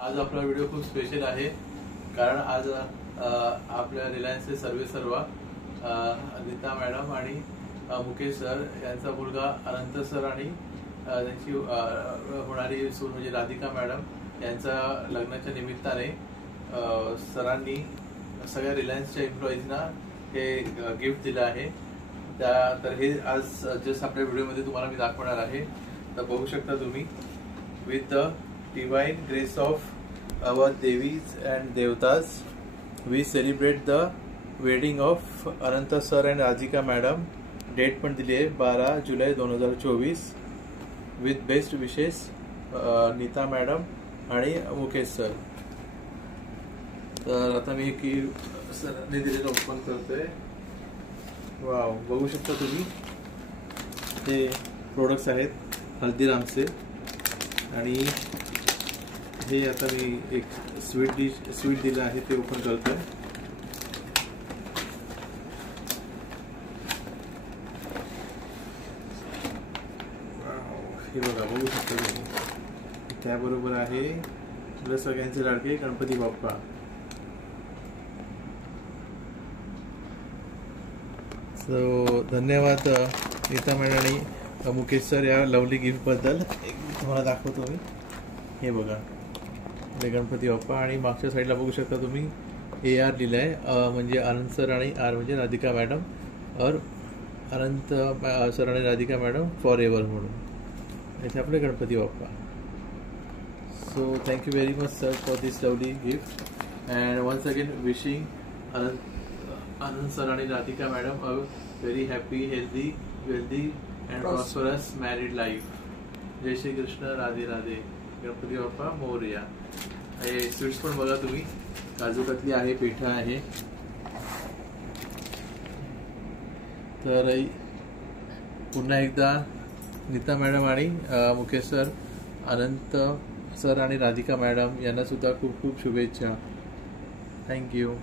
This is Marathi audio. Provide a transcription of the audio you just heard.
आज आपला व्हिडिओ खूप स्पेशल आहे कारण आज आपल्या रिलायन्सचे सर्वेसर्वा नीता मॅडम आणि मुकेश सर यांचा मुलगा अनंत सर आणि त्यांची होणारी सून म्हणजे राधिका मॅडम यांच्या लग्नाच्या निमित्ताने सरांनी सगळ्या रिलायन्सच्या एम्प्लॉईजना हे गिफ्ट दिलं आहे। तर हे आज जस्ट आपल्या व्हिडिओमध्ये तुम्हाला मी दाखवणार आहे। तर बघू शकता तुम्ही with the divine grace of our Devis and Devatas, we celebrate the wedding of Ananta sir and Radhika madam. Date पण दिली आहे 12 जुलै 2024 with best wishes Nita madam आणि मुकेश सर। तर आता मी की सरांनी दिलेलं ओपन करतोय। वाव, बघू शकता तुम्ही हे प्रोडक्ट्स आहेत हल्दीरामचे आणि हे आता मी एक स्वीट दिलं आहे ते ओपन करतोय। हे बघा, बघू शकता तुम्ही त्याबरोबर आहे आपल्या सगळ्यांचे लाडके गणपती बाप्पा। सो धन्यवाद नीता मॅडम आणि मुकेश सर या लवली गिफ्ट बद्दल। तुम्हाला दाखवतो मी, हे बघा गणपती बाप्पा आणि मागच्या साईडला बघू शकता तुम्ही AR लिहिलंय, म्हणजे आनंद सर आणि आर म्हणजे राधिका मॅडम और अनंत सर आणि राधिका मॅडम फॉर एव्हर म्हणून इथे आपले Ganpati Bappa. So thank you very much sir for this lovely gift and once again wishing Anand sir आणि Radhika madam a very happy healthy wealthy and prosperous married life. जय श्री कृष्ण, राधे राधे, गणपती बाप्पा मोरया। हे स्वीट्स पण बघा तुम्ही, काजू कतली आहे, पेठा आहे। तर पुन्हा एकदा नीता मॅडम आणि मुकेश सर, अनंत सर आणि राधिका मॅडम यांना सुद्धा खूप खूप शुभेच्छा। थँक्यू।